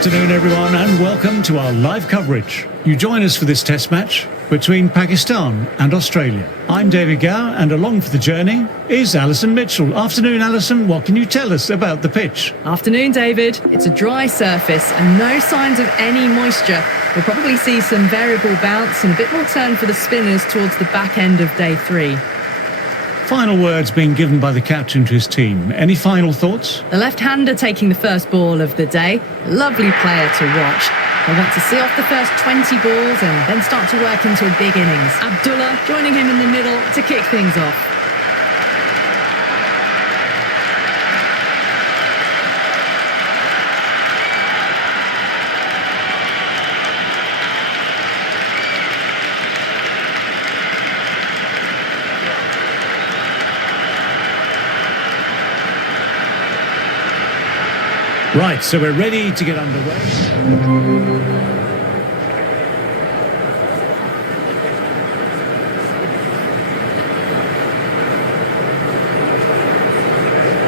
afternoon, everyone, and welcome to our live coverage. You join us for this test match between Pakistan and Australia. I'm David Gow, and along for the journey is Alison Mitchell. Afternoon, Alison. What can you tell us about the pitch? Afternoon, David. It's a dry surface and no signs of any moisture. We'll probably see some variable bounce and a bit more turn for the spinners towards the back end of day 3. Final words being given by the captain to his team. Any final thoughts? The left-hander taking the first ball of the day. Lovely player to watch. They want to see off the first 20 balls and then start to work into a big innings. Abdullah joining him in the middle to kick things off. Right, so we're ready to get underway.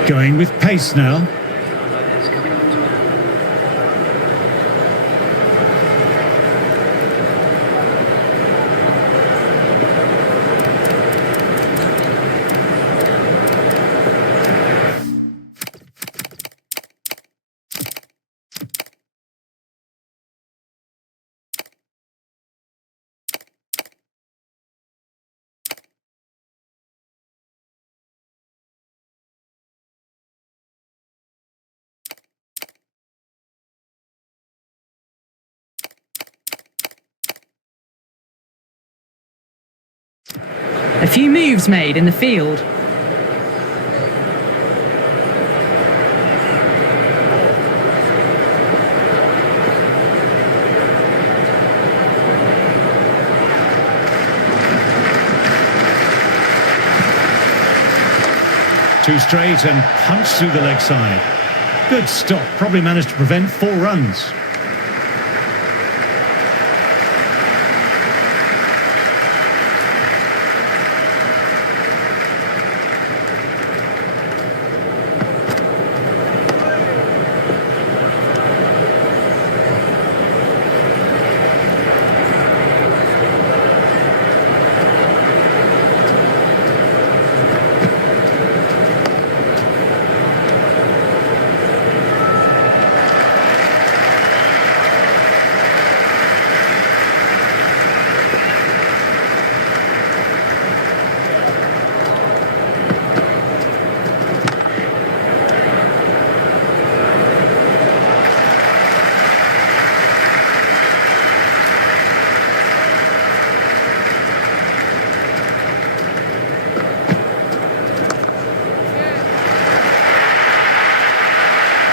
Going with pace now. A few moves made in the field. Two straight and punch through the leg side. Good stop, probably managed to prevent 4 runs.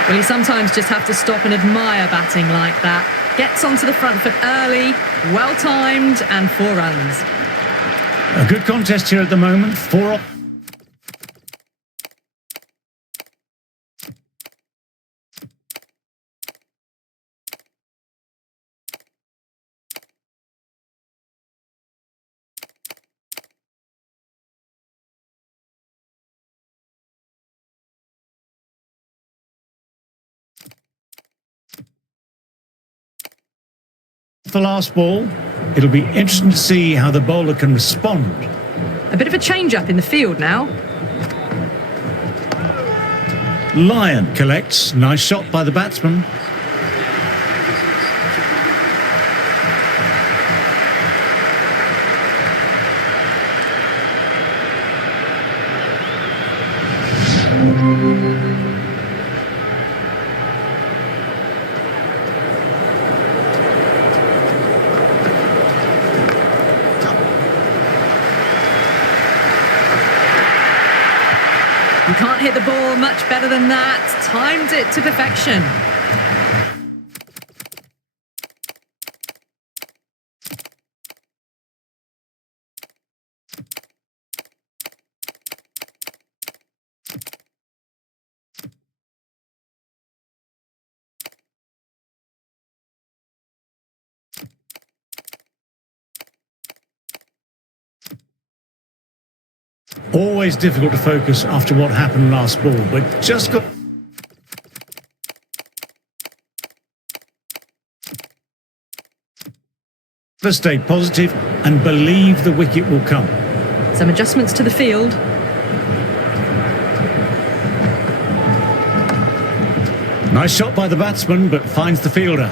Well, you sometimes just have to stop and admire batting like that. Gets onto the front foot early, well-timed, and 4 runs. A good contest here at the moment. 4 off. The last ball. It'll be interesting to see how the bowler can respond. A bit of a change-up in the field now. Lyon collects. Nice shot by the batsman. You can't hit the ball much better than that. Timed it to perfection. Always difficult to focus after what happened last ball, but just got... Stay positive and believe the wicket will come. Some adjustments to the field. Nice shot by the batsman, but finds the fielder.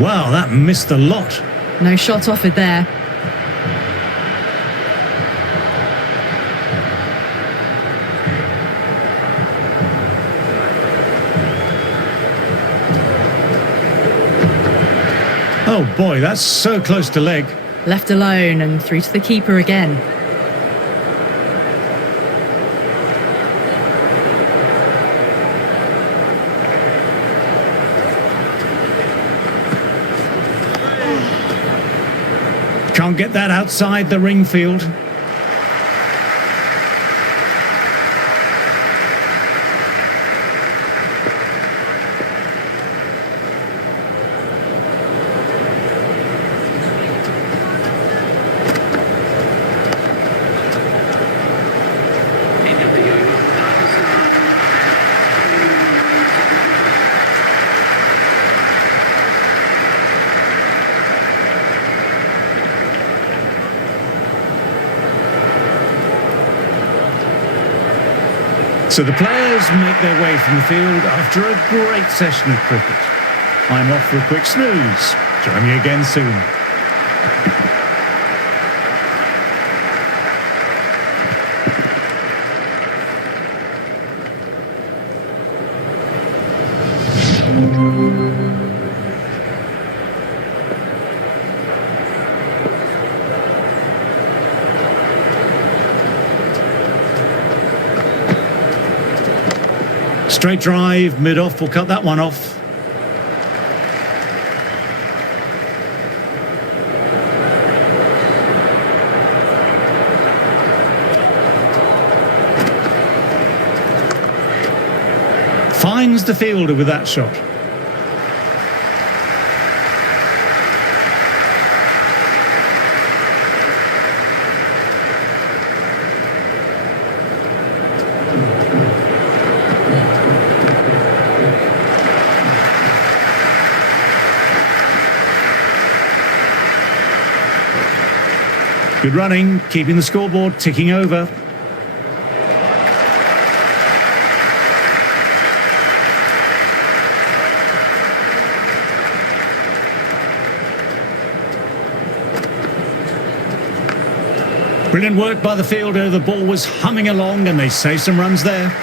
Wow, that missed the lot. No shot offered there. Oh boy, that's so close to leg. Left alone and through to the keeper again. Can't get that outside the ring field. So the players make their way from the field after a great session of cricket. I'm off for a quick snooze. Join me again soon. Straight drive, mid-off, we'll cut that one off. Finds the fielder with that shot. Good running, keeping the scoreboard ticking over. Brilliant work by the fielder. The ball was humming along and they save some runs there.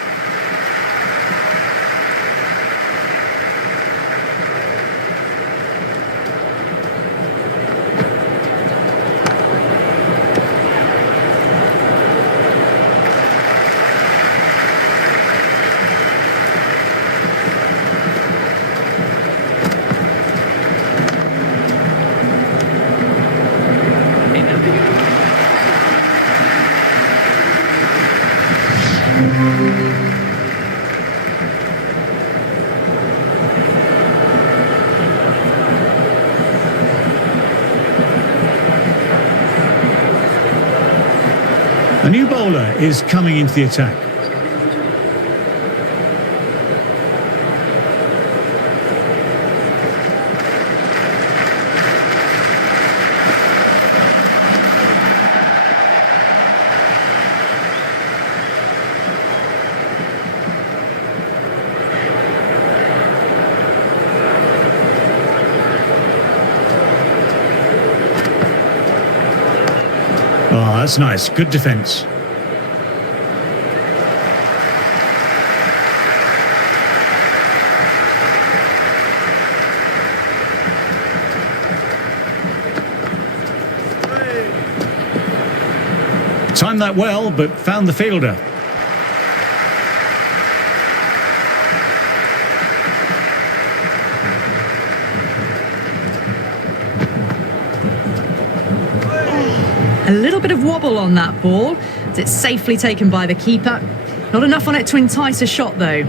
A new bowler is coming into the attack. Oh, that's nice. Good defence. Timed that well, but found the fielder. A little bit of wobble on that ball, as it's safely taken by the keeper. Not enough on it to entice a shot, though.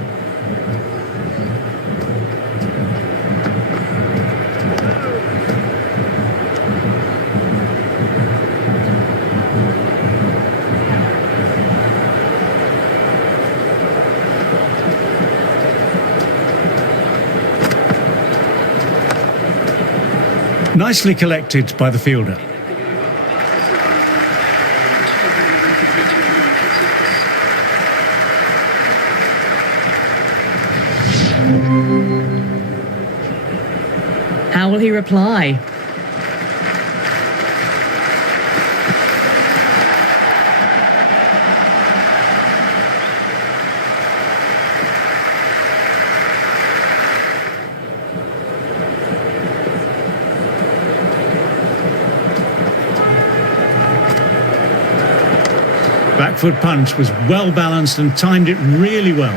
Nicely collected by the fielder. How will he reply? Back foot punch was well balanced and timed it really well.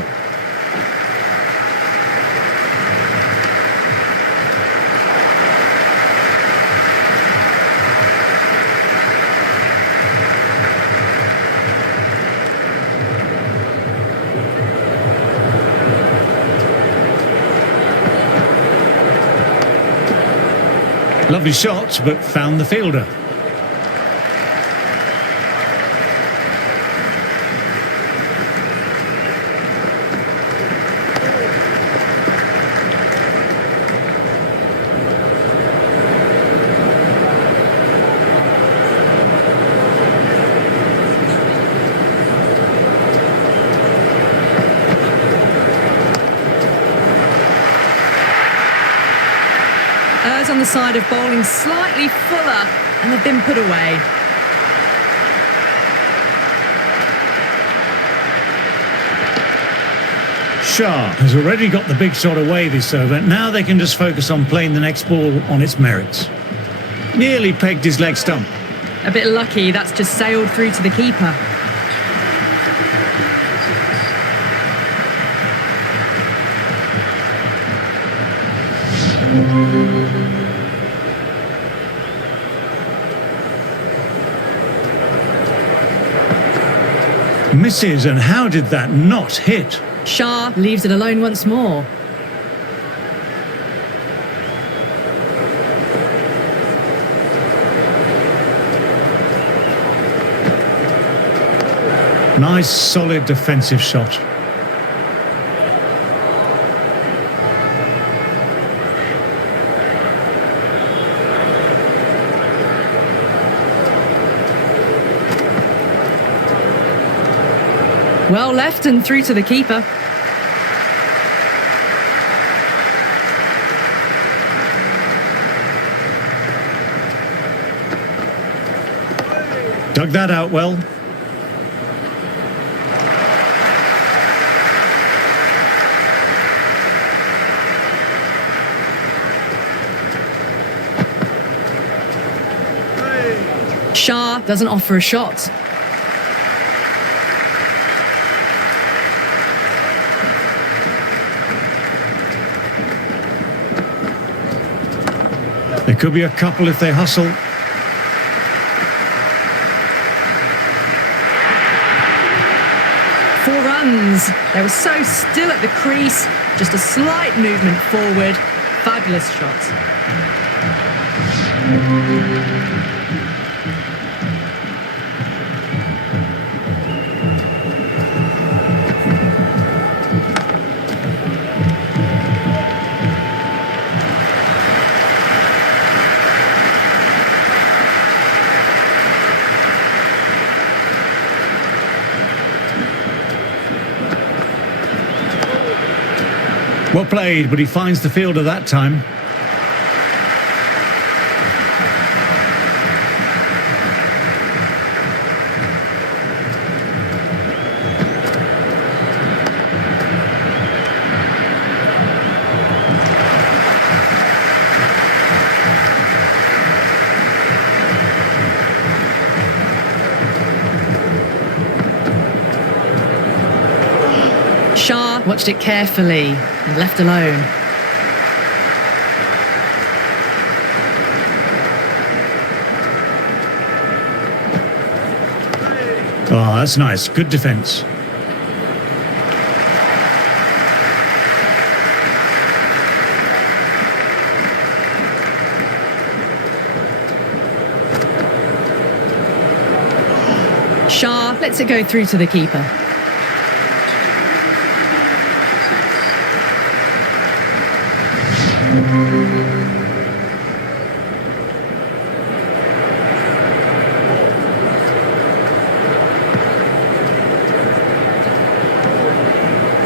Lovely shot, but found the fielder. Errs on the side of bowling slightly fuller, and they've been put away. Shah has already got the big shot away this over. Now they can just focus on playing the next ball on its merits. Nearly pegged his leg stump. A bit lucky, that's just sailed through to the keeper. Misses, and how did that not hit? Shah leaves it alone once more. Nice, solid defensive shot. Well left and through to the keeper. Dug that out well. Shah doesn't offer a shot. There could be a couple if they hustle. Four runs. They were so still at the crease. Just a slight movement forward. Fabulous shot. Well played, but he finds the fielder that time. Shah watched it carefully and left alone. Oh, that's nice. Good defence. Shah lets it go through to the keeper.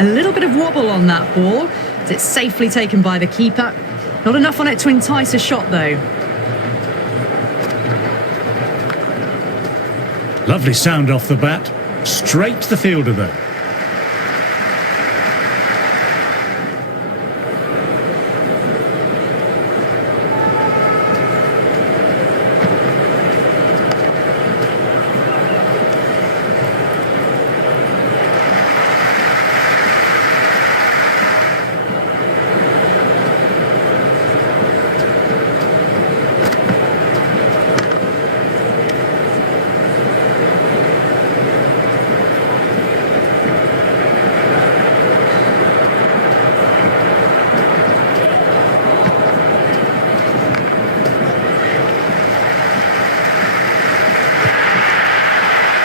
A little bit of wobble on that ball. It's safely taken by the keeper. Not enough on it to entice a shot, though. Lovely sound off the bat. Straight to the fielder, though.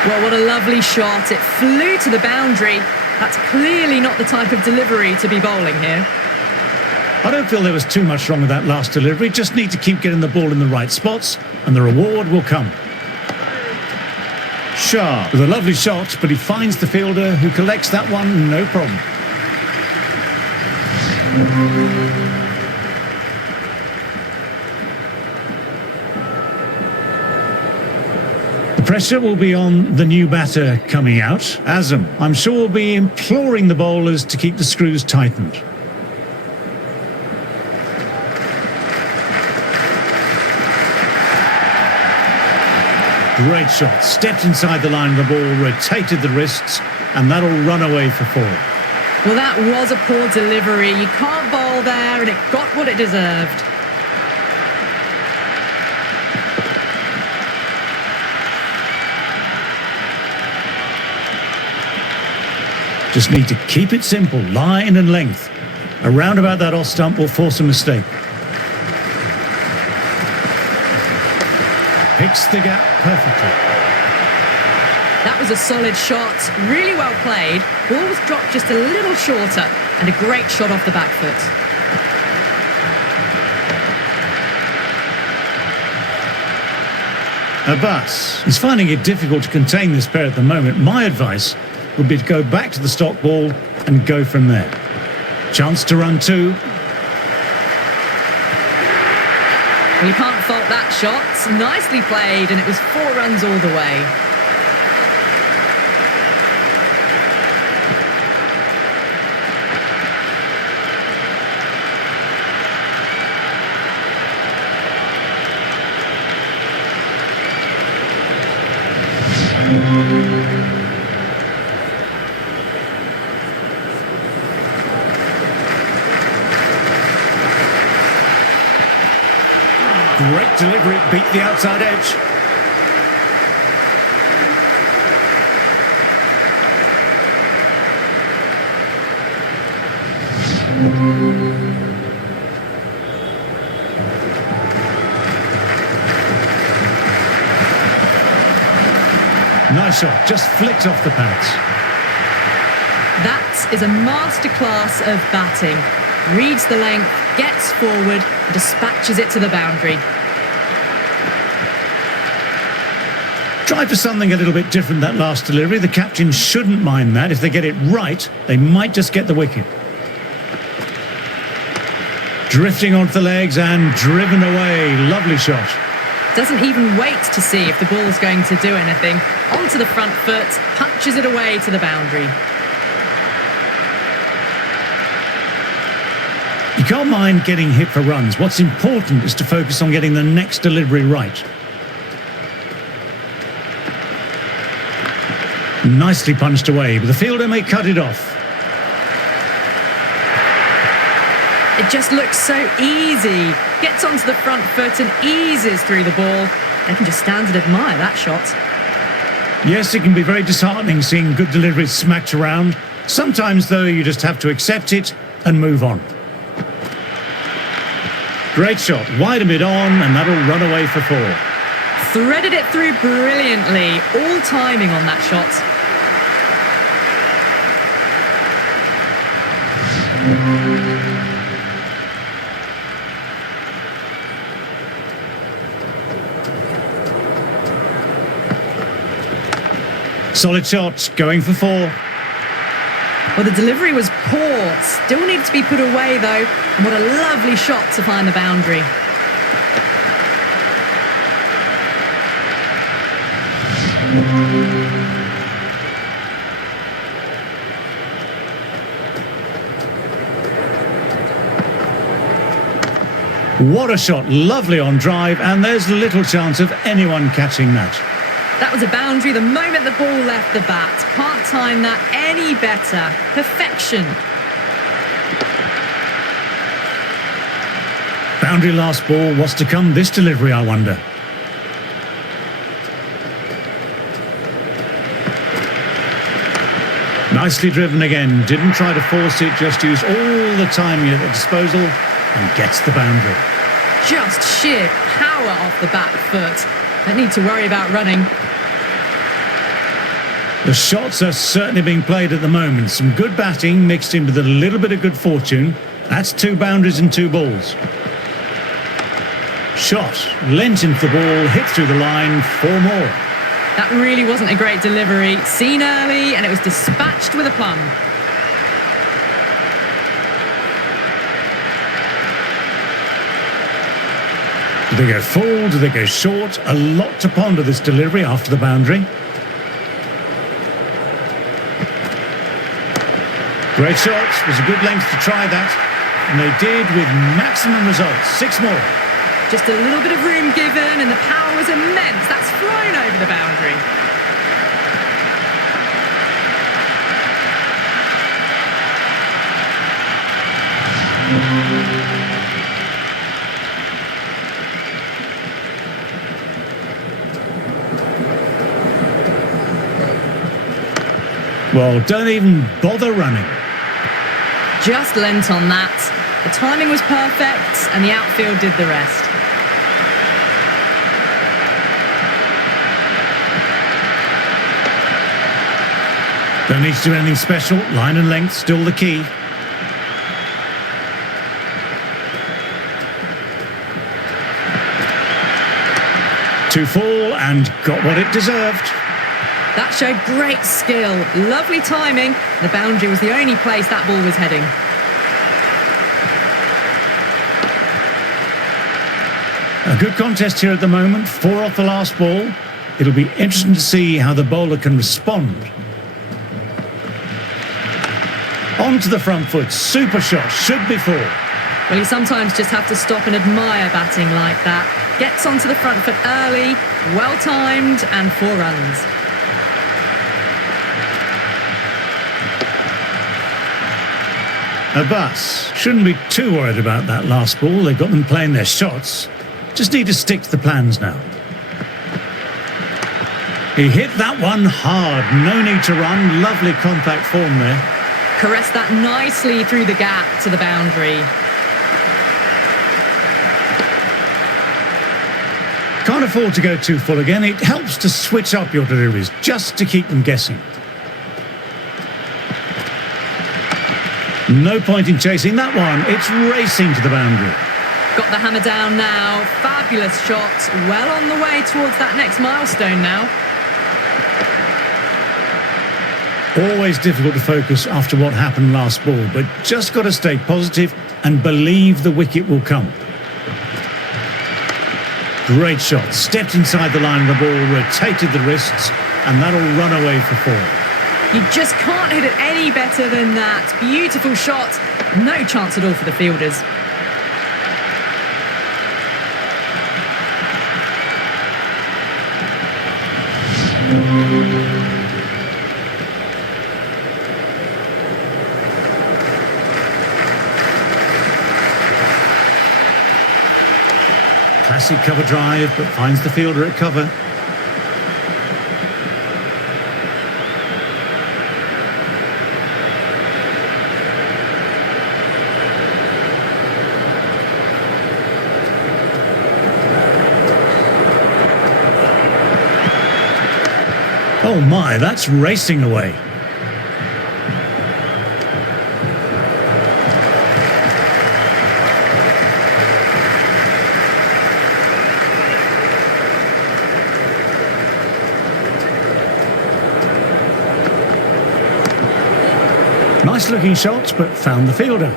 Well, what a lovely shot. It flew to the boundary. That's clearly not the type of delivery to be bowling here. I don't feel there was too much wrong with that last delivery. Just need to keep getting the ball in the right spots, and the reward will come. Shah with a lovely shot, but he finds the fielder who collects that one, no problem. Pressure will be on the new batter coming out, Azam. I'm sure will be imploring the bowlers to keep the screws tightened. Great shot. Stepped inside the line of the ball, rotated the wrists, and that'll run away for 4. Well, that was a poor delivery. You can't bowl there, and it got what it deserved. Just need to keep it simple, line and length. Around about that off stump will force a mistake. Picks the gap perfectly. That was a solid shot, really well played. Ball was dropped just a little shorter, and a great shot off the back foot. Abbas, he's finding it difficult to contain this pair at the moment. My advice would be to go back to the stock ball and go from there. Chance to run 2. Well, you can't fault that shot. Nicely played, and it was 4 runs all the way. Great delivery, beat the outside edge. Nice shot, just flicked off the pads. That is a masterclass of batting. Reads the length, gets forward, dispatches it to the boundary. Try for something a little bit different that last delivery. The captain shouldn't mind that. If they get it right, they might just get the wicket. Drifting onto the legs and driven away. Lovely shot. Doesn't even wait to see if the ball's going to do anything. Onto the front foot, punches it away to the boundary. You can't mind getting hit for runs. What's important is to focus on getting the next delivery right. Nicely punched away, but the fielder may cut it off. It just looks so easy. Gets onto the front foot and eases through the ball. They can just stand and admire that shot. Yes, it can be very disheartening seeing good deliveries smacked around. Sometimes, though, you just have to accept it and move on. Great shot, wide and mid-on, and that'll run away for 4. Threaded it through brilliantly. All timing on that shot. Solid shot, going for 4. Well, the delivery was poor. Still needed to be put away, though. And what a lovely shot to find the boundary. What a shot, lovely on drive, and there's little chance of anyone catching that. That was a boundary the moment the ball left the bat. Can't time that any better. Perfection. Boundary last ball. What's to come this delivery, I wonder? Nicely driven again. Didn't try to force it, just used all the time at disposal and gets the boundary. Just sheer power off the back foot. Don't need to worry about running. The shots are certainly being played at the moment. Some good batting mixed in with a little bit of good fortune. That's 2 boundaries and 2 balls. Shot, lent into the ball, hit through the line, 4 more. That really wasn't a great delivery. Seen early, and it was dispatched with a plum. Do they go full? Do they go short? A lot to ponder this delivery after the boundary. Great shot. Was a good length to try that. And they did with maximum results. 6 more. Just a little bit of room given, and the power was immense. That's flown over the boundary. Well, don't even bother running. Just lent on that. The timing was perfect, and the outfield did the rest. Don't need to do anything special. Line and length still the key. Two full and got what it deserved. That showed great skill. Lovely timing. The boundary was the only place that ball was heading. A good contest here at the moment. 4 off the last ball. It'll be interesting to see how the bowler can respond. On to the front foot. Super shot. Should be 4. Well, you sometimes just have to stop and admire batting like that. Gets onto the front foot early, well timed, and 4 runs. Abbas shouldn't be too worried about that last ball. They've got them playing their shots. Just need to stick to the plans now. He hit that one hard. No need to run. Lovely compact form there. Caressed that nicely through the gap to the boundary. Can't afford to go too full again. It helps to switch up your deliveries just to keep them guessing. No point in chasing that one. It's racing to the boundary. Got the hammer down now. Fabulous shot. Well on the way towards that next milestone now. Always difficult to focus after what happened last ball, but just got to stay positive and believe the wicket will come. Great shot. Stepped inside the line of the ball, rotated the wrists, and that'll run away for 4. You just can't hit it any better than that. Beautiful shot. No chance at all for the fielders. Classic cover drive, but finds the fielder at cover. Oh my, that's racing away. Nice looking shot, but found the fielder.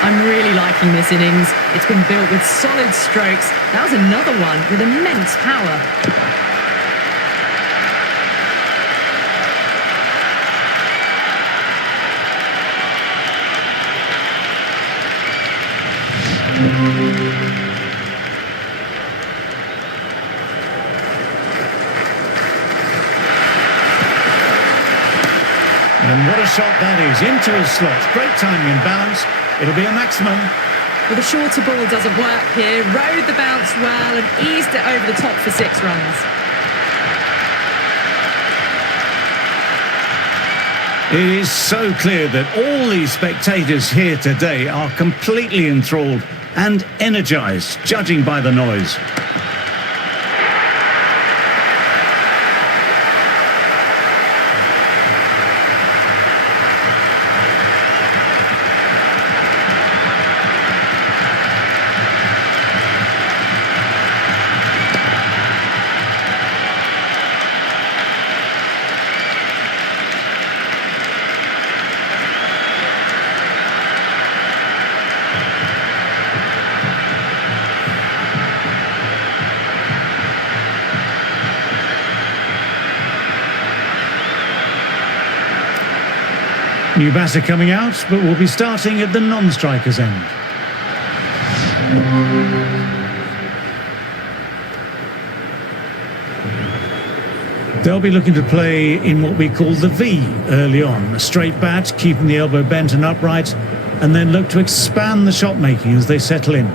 I'm really liking this innings. It's been built with solid strokes. That was another one with immense power. And what a shot that is, into his slot. Great timing and balance. It'll be a maximum. Well, the shorter ball doesn't work here. Rode the bounce well and eased it over the top for 6 runs. It is so clear that all these spectators here today are completely enthralled and energised, judging by the noise. New batter coming out, but will be starting at the non-striker's end. They'll be looking to play in what we call the V early on. A straight bat, keeping the elbow bent and upright, and then look to expand the shot making as they settle in.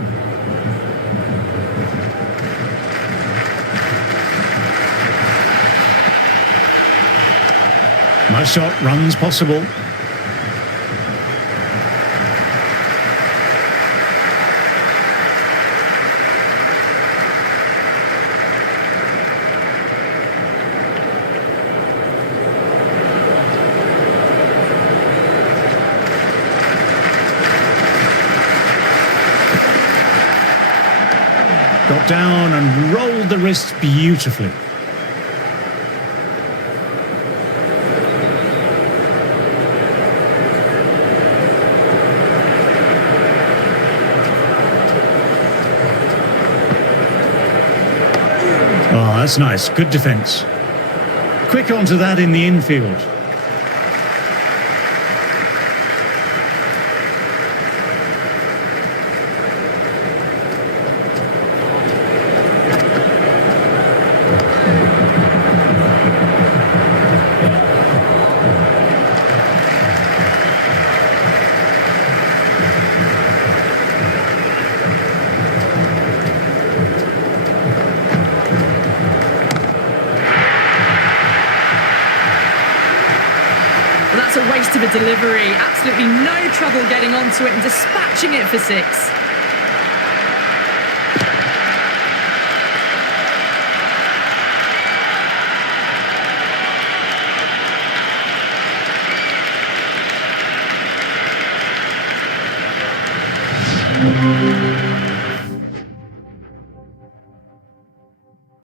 Nice shot, runs possible. Got down and rolled the wrist beautifully. Oh, that's nice. Good defence. Quick onto that in the infield. Well, that's a waste of a delivery. Absolutely no trouble getting onto it and dispatching it for 6.